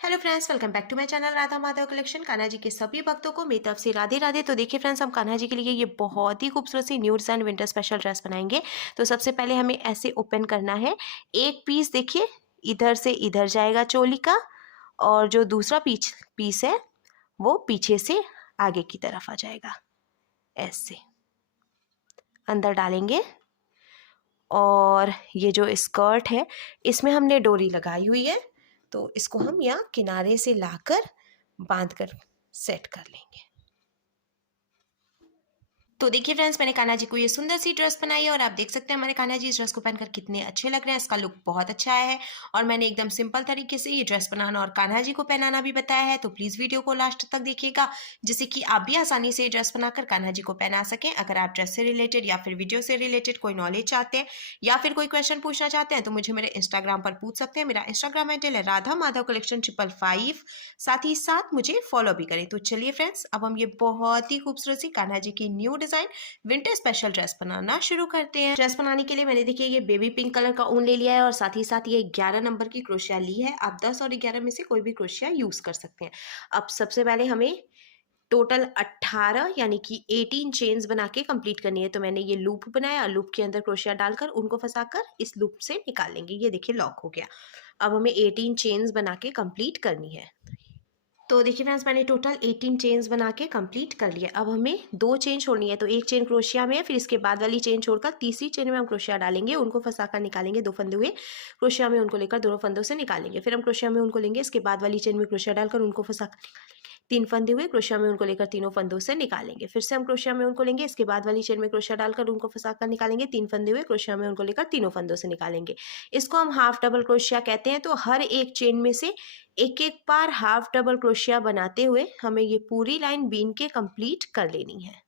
Hello friends, welcome back to my channel Radha Madhav collection. Kanha ji के सभी भक्तों को मेरी तरफ से राधे राधे। तो देखिए फ्रेंड्स, हम कान्हा जी के लिए ये बहुत ही खूबसूरत सी new design winter special dress बनाएंगे। तो सबसे पहले हमें ऐसे ओपन करना है। एक पीस देखिए इधर से इधर जाएगा चोली का, और जो दूसरा पीस है वो पीछे से आगे की तरफ आ जाएगा। ऐसे अंदर डालेंगे, और ये जो स्कर्ट है इसमें हमने डोरी लगाई हुई है, तो इसको हम यहाँ किनारे से लाकर बांध कर सेट कर लेंगे। तो देखिए फ्रेंड्स, मैंने कान्हा जी को ये सुंदर सी ड्रेस बनाई है, और आप देख सकते हैं हमारे कान्हा जी इस ड्रेस को पहनकर कितने अच्छे लग रहे हैं। इसका लुक बहुत अच्छा आया है, और मैंने एकदम सिंपल तरीके से ये ड्रेस बनाना और कान्हा जी को पहनाना भी बताया है। तो प्लीज़ वीडियो को लास्ट तक देखिएगा, जिससे कि आप भी आसानी से ये ड्रेस बनाकर कान्हा जी को पहना सकें। अगर आप ड्रेस से रिलेटेड या फिर वीडियो से रिलेटेड कोई नॉलेज चाहते हैं या फिर कोई क्वेश्चन पूछना चाहते हैं, तो मुझे मेरे इंस्टाग्राम पर पूछ सकते हैं। मेरा इंस्टाग्राम हैंडल है राधा माधव कलेक्शन 555। साथ ही साथ मुझे फॉलो भी करें। तो चलिए फ्रेंड्स, अब हम ये बहुत ही खूबसूरत सी कान्हा जी की new design winter special dress बनाना शुरू करते हैं। ड्रेस बनाने के लिए मैंने देखिए ये बेबी पिंक कलर का ऊन ले लिया है, और साथ ही साथ ये 11 नंबर की क्रोशिया ली है। आप 10 और 11 में से कोई भी क्रोशिया यूज कर सकते हैं। अब सबसे पहले हमें टोटल 18 यानी कि 18 चेन्स बना के कंप्लीट करनी है। तो मैंने ये लूप बनाया, लूप के अंदर क्रोशिया डालकर उनको फंसाकर इस लूप से निकाल लेंगे। ये देखिए लॉक हो गया। अब हमें 18 चेन्स बना के कंप्लीट करनी है। तो देखिए फ्रेंड्स, मैंने टोटल 18 चेन्स बना के कंप्लीट कर लिया। अब हमें 2 चेन छोड़नी है, तो एक चेन क्रोशिया में है, फिर इसके बाद वाली चेन छोड़कर तीसरी चेन में हम क्रोशिया डालेंगे, उनको फंसाकर निकालेंगे। 2 फंदे हुए क्रोशिया में उनको लेकर दोनों फंदों से निकालेंगे। फिर हम क्रोशिया में उनको लेंगे, इसके बाद वाली चेन में क्रोशिया डालकर उनको फंसाकर निकालेंगे। 3 फंदे हुए क्रोशिया में उनको लेकर तीनों फंदों से निकालेंगे। फिर से हम क्रोशिया में उनको लेंगे, इसके बाद वाली चेन में क्रोशिया डालकर उनको फंसाकर निकालेंगे। 3 फंदे हुए क्रोशिया में उनको लेकर तीनों फंदों से निकालेंगे। इसको हम हाफ डबल क्रोशिया कहते हैं। तो हर एक चेन में से एक एक बार हाफ डबल क्रोशिया बनाते हुए हमें ये पूरी लाइन बीन के कंप्लीट कर लेनी है।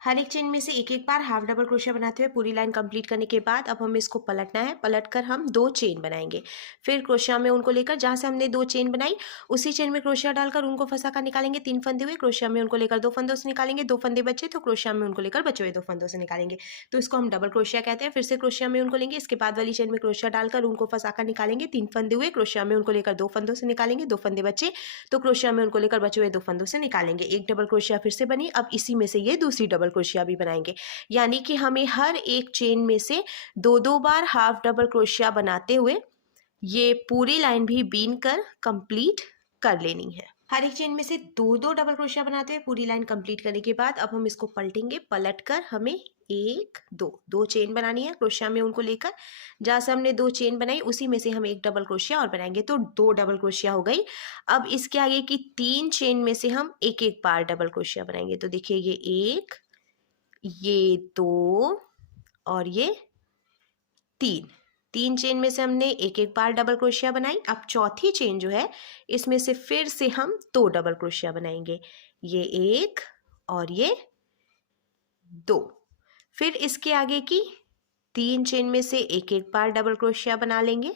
हर एक चेन में से एक एक बार हाफ डबल क्रोशिया बनाते हुए पूरी लाइन कंप्लीट करने के बाद अब हमें इसको पलटना है। पलटकर हम 2 चेन बनाएंगे। फिर क्रोशिया में उनको लेकर जहाँ से हमने 2 चेन बनाई उसी चेन में क्रोशिया डालकर उनको फंसा कर निकालेंगे। 3 फंदे हुए क्रोशिया में उनको लेकर 2 फंदों से निकालेंगे। 2 फंदे बचे तो क्रोशिया में उनको लेकर बचे हुए 2 फंदों से निकालेंगे। तो इसको हम डबल क्रोशिया कहते हैं। फिर से क्रोशिया में उनको लेंगे, इसके बाद वाली चेन में क्रोशिया डालकर उनको फंसा कर निकालेंगे। 3 फंदे हुए क्रोशिया में उनको लेकर 2 फंदों से निकालेंगे। 2 फंदे बचे तो क्रोशिया में उनको लेकर बचे हुए 2 फंदों से निकालेंगे। एक डबल क्रोशिया फिर से बनी। अब इसी में से ये दूसरी डबल क्रोशिया भी बनाएंगे। यानी कि हमें हर एक चेन में से 2-2 बार हाफ डबल क्रोशिया बनाते हुए ये पूरी लाइन भी बीन कर कंप्लीट कर लेनी है। हर एक चेन में से 2-2 डबल क्रोशिया बनाते हुए पूरी लाइन कंप्लीट करने के बाद अब हम इसको पलटेंगे। पलटकर हमें 1-2 चेन बनानी है क्रोशिया में उनको लेकर। जहाँ से हमने 2 चेन बनाई उसी में से हम एक डबल क्रोशिया और बनाएंगे, तो 2 डबल क्रोशिया हो गई। अब इसके आगे की 3 चेन में से हम एक एक बार डबल क्रोशिया बनाएंगे। तो देखिए ये 1, ये 2 और ये 3 चेन में से हमने एक एक बार डबल क्रोशिया बनाई। अब चौथी चेन जो है इसमें से फिर से हम 2 डबल क्रोशिया बनाएंगे। ये 1 और ये 2। फिर इसके आगे की 3 चेन में से एक एक बार डबल क्रोशिया बना लेंगे।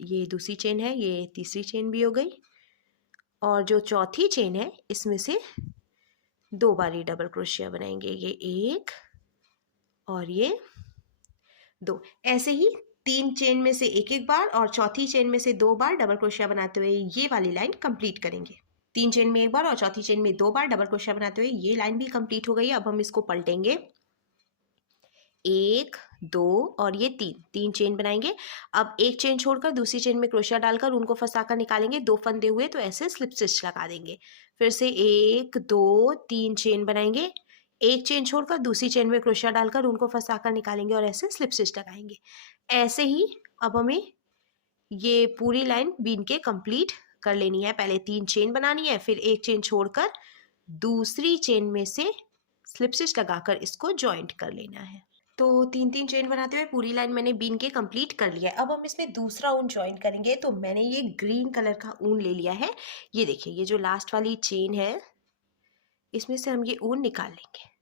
ये दूसरी चेन है, ये तीसरी चेन भी हो गई। और जो चौथी चेन है इसमें से 2 बारी डबल क्रोशिया बनाएंगे। ये 1 और ये 2। ऐसे ही 3 चेन में से एक एक बार और चौथी चेन में से 2 बार डबल क्रोशिया बनाते हुए ये वाली लाइन कंप्लीट करेंगे। 3 चेन में एक बार और चौथी चेन में 2 बार डबल क्रोशिया बनाते हुए ये लाइन भी कंप्लीट हो गई। अब हम इसको पलटेंगे। 1, 2 और ये 3 चेन बनाएंगे। अब एक चेन छोड़कर दूसरी चेन में क्रोशिया डालकर उनको फंसाकर निकालेंगे। 2 फंदे हुए तो ऐसे स्लिप स्टिच लगा देंगे। फिर से 1, 2, 3 चेन बनाएंगे। एक चेन छोड़कर दूसरी चेन में क्रोशिया डालकर उनको फंसाकर निकालेंगे और ऐसे स्लिप स्टिच लगाएंगे। ऐसे ही अब हमें ये पूरी लाइन बीन के कंप्लीट कर लेनी है। पहले 3 चेन बनानी है, फिर एक चेन छोड़कर दूसरी चेन में से स्लिप स्टिच लगाकर इसको जॉइंट कर लेना है। तो 3-3 चेन बनाते हुए पूरी लाइन मैंने बीन के कंप्लीट कर लिया है। अब हम इसमें दूसरा ऊन ज्वाइन करेंगे। तो मैंने ये ग्रीन कलर का ऊन ले लिया है। ये देखिए, ये जो लास्ट वाली चेन है इसमें से हम ये ऊन निकाल लेंगे।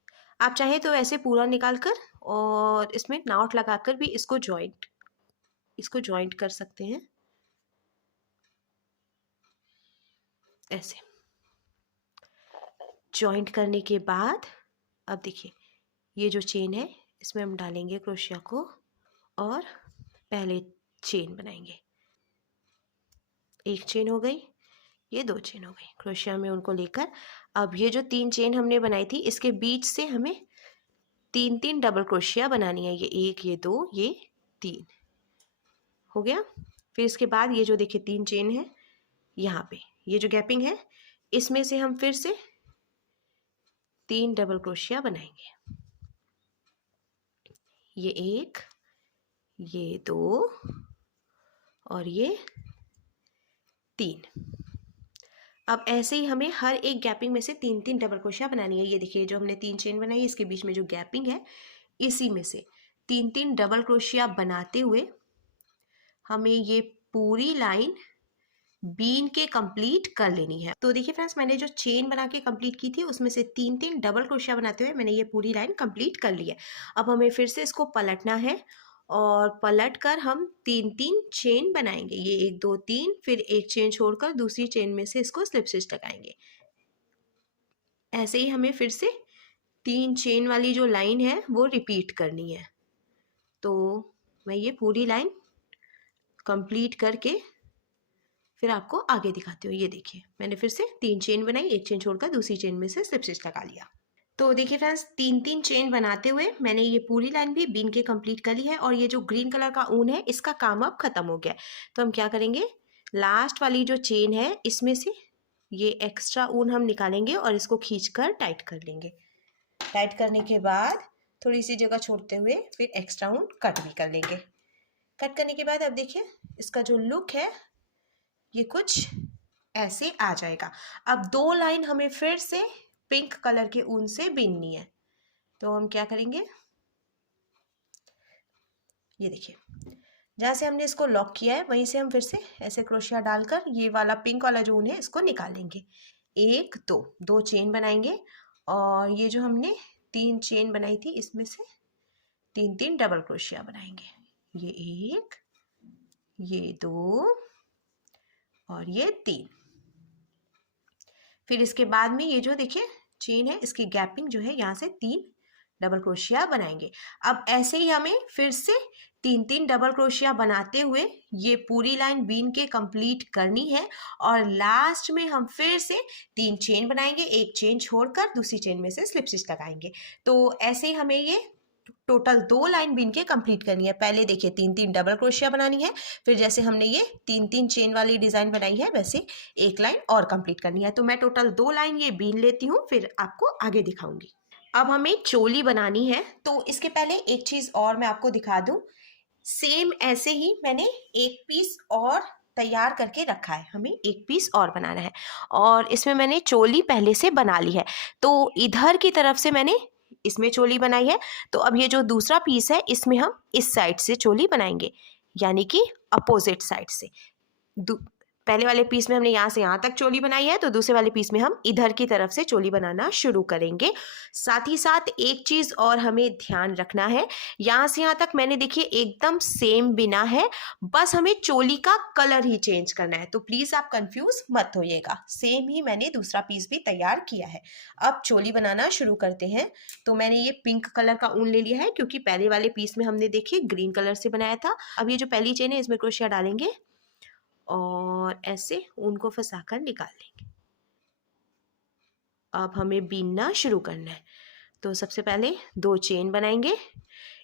आप चाहें तो ऐसे पूरा निकाल कर और इसमें नाउट लगाकर भी इसको जॉइंट कर सकते हैं। ऐसे जॉइंट करने के बाद अब देखिए ये जो चेन है इसमें हम डालेंगे क्रोशिया को और पहले चेन बनाएंगे। एक चेन हो गई, ये 2 चेन हो गई, क्रोशिया में उनको लेकर अब ये जो 3 चेन हमने बनाई थी इसके बीच से हमें 3-3 डबल क्रोशिया बनानी है। ये 1, ये 2, ये 3 हो गया। फिर इसके बाद ये जो देखिए 3 चेन है यहाँ पे, ये जो गैपिंग है इसमें से हम फिर से 3 डबल क्रोशिया बनाएंगे। ये 1, ये 2 और ये 3। अब ऐसे ही हमें हर एक गैपिंग में से 3-3 डबल क्रोशिया बनानी है। ये देखिए जो हमने 3 चेन बनाई इसके बीच में जो गैपिंग है इसी में से 3-3 डबल क्रोशिया बनाते हुए हमें ये पूरी लाइन बीन के कंप्लीट कर लेनी है। तो देखिए फ्रेंड्स, मैंने जो चेन बना के कंप्लीट की थी उसमें से 3-3 डबल क्रोशिया बनाते हुए मैंने ये पूरी लाइन कंप्लीट कर ली है। अब हमें फिर से इसको पलटना है और पलट कर हम 3-3 चेन बनाएंगे। ये 1 2 3, फिर एक चेन छोड़कर दूसरी चेन में से इसको स्लिप स्टिच लगाएंगे। ऐसे ही हमें फिर से 3 चेन वाली जो लाइन है वो रिपीट करनी है। तो मैं ये पूरी लाइन कंप्लीट करके फिर आपको आगे दिखाती हूँ। ये देखिए मैंने फिर से 3 चेन बनाई, एक चेन छोड़कर दूसरी चेन में से स्लिप स्टिच लगा लिया। तो देखिए फ्रेंड्स, 3-3 चेन बनाते हुए मैंने ये पूरी लाइन भी बीन के कंप्लीट कर ली है और ये जो ग्रीन कलर का ऊन है इसका काम अब खत्म हो गया। तो हम क्या करेंगे, लास्ट वाली जो चेन है इसमें से ये एक्स्ट्रा ऊन हम निकालेंगे और इसको खींचकर टाइट कर लेंगे। टाइट करने के बाद थोड़ी सी जगह छोड़ते हुए फिर एक्स्ट्रा ऊन कट भी कर लेंगे। कट करने के बाद अब देखिए इसका जो लुक है ये कुछ ऐसे आ जाएगा। अब 2 लाइन हमें फिर से पिंक कलर के ऊन से बीननी है। तो हम क्या करेंगे, ये देखिए जहाँ से हमने इसको लॉक किया है वहीं से हम फिर से ऐसे क्रोशिया डालकर ये वाला पिंक वाला जो ऊन है इसको निकालेंगे। 1 2 चेन बनाएंगे और ये जो हमने 3 चेन बनाई थी इसमें से 3-3 डबल क्रोशिया बनाएंगे। ये 1, ये 2 और ये 3। फिर इसके बाद में ये जो देखिए चेन है इसकी गैपिंग जो है यहाँ से 3 डबल क्रोशिया बनाएंगे। अब ऐसे ही हमें फिर से 3-3 डबल क्रोशिया बनाते हुए ये पूरी लाइन बीन के कंप्लीट करनी है और लास्ट में हम फिर से 3 चेन बनाएंगे, एक चेन छोड़कर दूसरी चेन में से स्लिप स्टिच लगाएंगे। तो ऐसे ही हमें ये टोटल 2 लाइन बीन के कंप्लीट करनी है। पहले देखिए 3-3 डबल क्रोशिया बनानी है, फिर जैसे हमने ये 3-3 चेन वाली डिजाइन बनाई है वैसे एक लाइन और कंप्लीट करनी है। तो मैं टोटल 2 लाइन ये बीन लेती हूँ, फिर आपको आगे दिखाऊंगी। अब हमें चोली बनानी है, तो इसके पहले एक चीज और मैं आपको दिखा दूं। सेम ऐसे ही मैंने एक पीस और तैयार करके रखा है, हमें एक पीस और बनाना है और इसमें मैंने चोली पहले से बना ली है। तो इधर की तरफ से मैंने इसमें चोली बनाई है, तो अब ये जो दूसरा पीस है इसमें हम इस साइड से चोली बनाएंगे, यानी कि अपोजिट साइड से। पहले वाले पीस में हमने यहाँ से यहाँ तक चोली बनाई है, तो दूसरे वाले पीस में हम इधर की तरफ से चोली बनाना शुरू करेंगे। साथ ही साथ एक चीज़ और हमें ध्यान रखना है, यहाँ से यहाँ तक मैंने देखिए एकदम सेम बिना है, बस हमें चोली का कलर ही चेंज करना है। तो प्लीज़ आप कंफ्यूज मत होइएगा, सेम ही मैंने दूसरा पीस भी तैयार किया है। अब चोली बनाना शुरू करते हैं। तो मैंने ये पिंक कलर का ऊन ले लिया है क्योंकि पहले वाले पीस में हमने देखिए ग्रीन कलर से बनाया था। अब ये जो पहली चेन है इसमें क्रोशिया डालेंगे और ऐसे ऊन को फंसाकर निकाल लेंगे। अब हमें बीनना शुरू करना है। तो सबसे पहले 2 चेन बनाएंगे,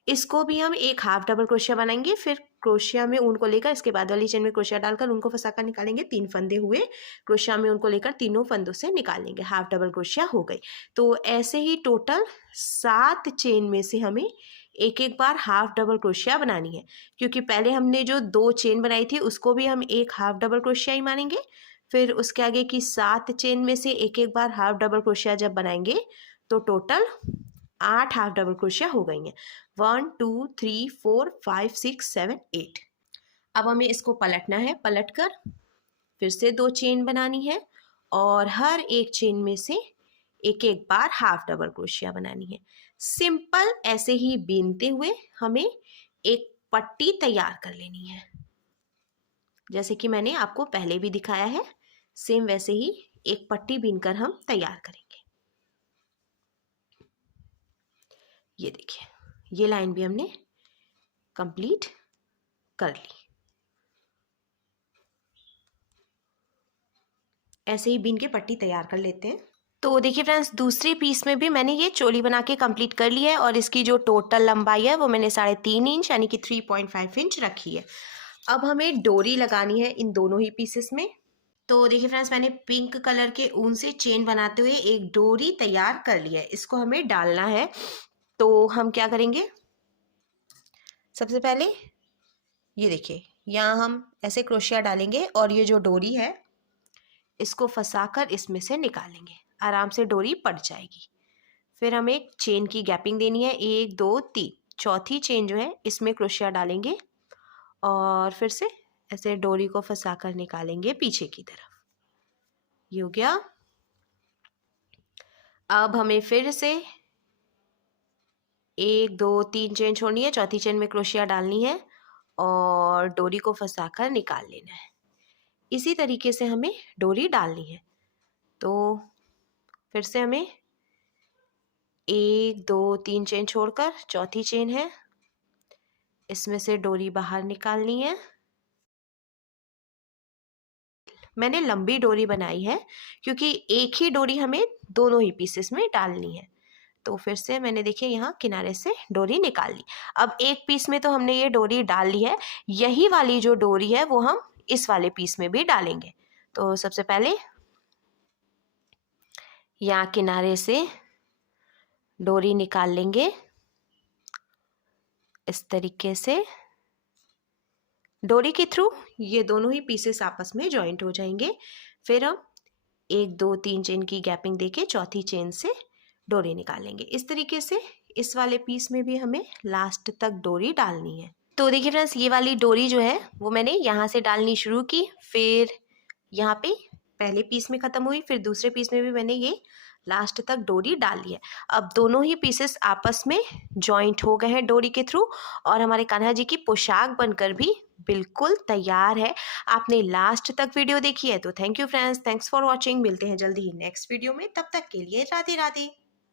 इसको भी हम एक हाफ डबल क्रोशिया बनाएंगे, फिर क्रोशिया में ऊन को लेकर इसके बाद वाली चेन में क्रोशिया डालकर ऊन को फंसाकर निकालेंगे। 3 फंदे हुए, क्रोशिया में ऊन को लेकर तीनों फंदों से निकालेंगे, हाफ डबल क्रोशिया हो गई। तो ऐसे ही टोटल 7 चेन में से हमें एक एक बार हाफ डबल क्रोशिया बनानी है, क्योंकि पहले हमने जो 2 चेन बनाई थी उसको भी हम एक हाफ डबल क्रोशिया ही मानेंगे। फिर उसके आगे की 7 चेन में से एक एक बार हाफ डबल क्रोशिया जब बनाएंगे तो टोटल 8 हाफ डबल क्रोशिया हो गई हैं। 1 2 3 4 5 6 7 8। अब हमें इसको पलटना है, पलटकर फिर से 2 चेन बनानी है और हर एक चेन में से एक एक बार हाफ डबल क्रोशिया बनानी है। सिंपल ऐसे ही बीनते हुए हमें एक पट्टी तैयार कर लेनी है, जैसे कि मैंने आपको पहले भी दिखाया है। सेम वैसे ही एक पट्टी बीनकर हम तैयार करेंगे। ये देखिए ये लाइन भी हमने कंप्लीट कर ली। ऐसे ही बीन के पट्टी तैयार कर लेते हैं। तो देखिए फ्रेंड्स, दूसरी पीस में भी मैंने ये चोली बना के कंप्लीट कर लिया है और इसकी जो टोटल लंबाई है वो मैंने 3.5 इंच यानी कि 3.5 इंच रखी है। अब हमें डोरी लगानी है इन दोनों ही पीसेस में। तो देखिए फ्रेंड्स, मैंने पिंक कलर के ऊन से चेन बनाते हुए एक डोरी तैयार कर लिया है। इसको हमें डालना है। तो हम क्या करेंगे, सबसे पहले ये देखिए, यहाँ हम ऐसे क्रोशिया डालेंगे और ये जो डोरी है इसको फंसाकर इसमें से निकालेंगे। आराम से डोरी पड़ जाएगी। फिर हमें एक चेन की गैपिंग देनी है, 1 2 3। चौथी चेन जो है इसमें क्रोशिया डालेंगे और फिर से ऐसे डोरी को फंसाकर निकालेंगे पीछे की तरफ। ये हो गया। अब हमें फिर से 1 2 3 चेन छोड़नी है, चौथी चेन में क्रोशिया डालनी है और डोरी को फंसाकर निकाल लेना है। इसी तरीके से हमें डोरी डालनी है। तो फिर से हमें 1 2 3 चेन छोड़कर चौथी चेन है, इसमें से डोरी बाहर निकालनी है। मैंने लंबी डोरी बनाई है क्योंकि एक ही डोरी हमें दोनों ही पीसेस में डालनी है। तो फिर से मैंने देखिए यहाँ किनारे से डोरी निकाल ली। अब एक पीस में तो हमने ये डोरी डाल ली है, यही वाली जो डोरी है वो हम इस वाले पीस में भी डालेंगे। तो सबसे पहले यहाँ किनारे से डोरी निकाल लेंगे इस तरीके से। डोरी के थ्रू ये दोनों ही पीसेस आपस में जॉइंट हो जाएंगे। फिर हम 1 2 3 चेन की गैपिंग देके चौथी चेन से डोरी निकालेंगे। इस तरीके से इस वाले पीस में भी हमें लास्ट तक डोरी डालनी है। तो देखिए फ्रेंड्स, ये वाली डोरी जो है वो मैंने यहाँ से डालनी शुरू की, फिर यहाँ पे पहले पीस में ख़त्म हुई, फिर दूसरे पीस में भी मैंने ये लास्ट तक डोरी डाल ली है। अब दोनों ही पीसेस आपस में जॉइंट हो गए हैं डोरी के थ्रू और हमारे कान्हा जी की पोशाक बनकर भी बिल्कुल तैयार है। आपने लास्ट तक वीडियो देखी है तो thank you friends, thanks for watching. मिलते हैं जल्दी ही नेक्स्ट वीडियो में, तब तक के लिए राधे राधे।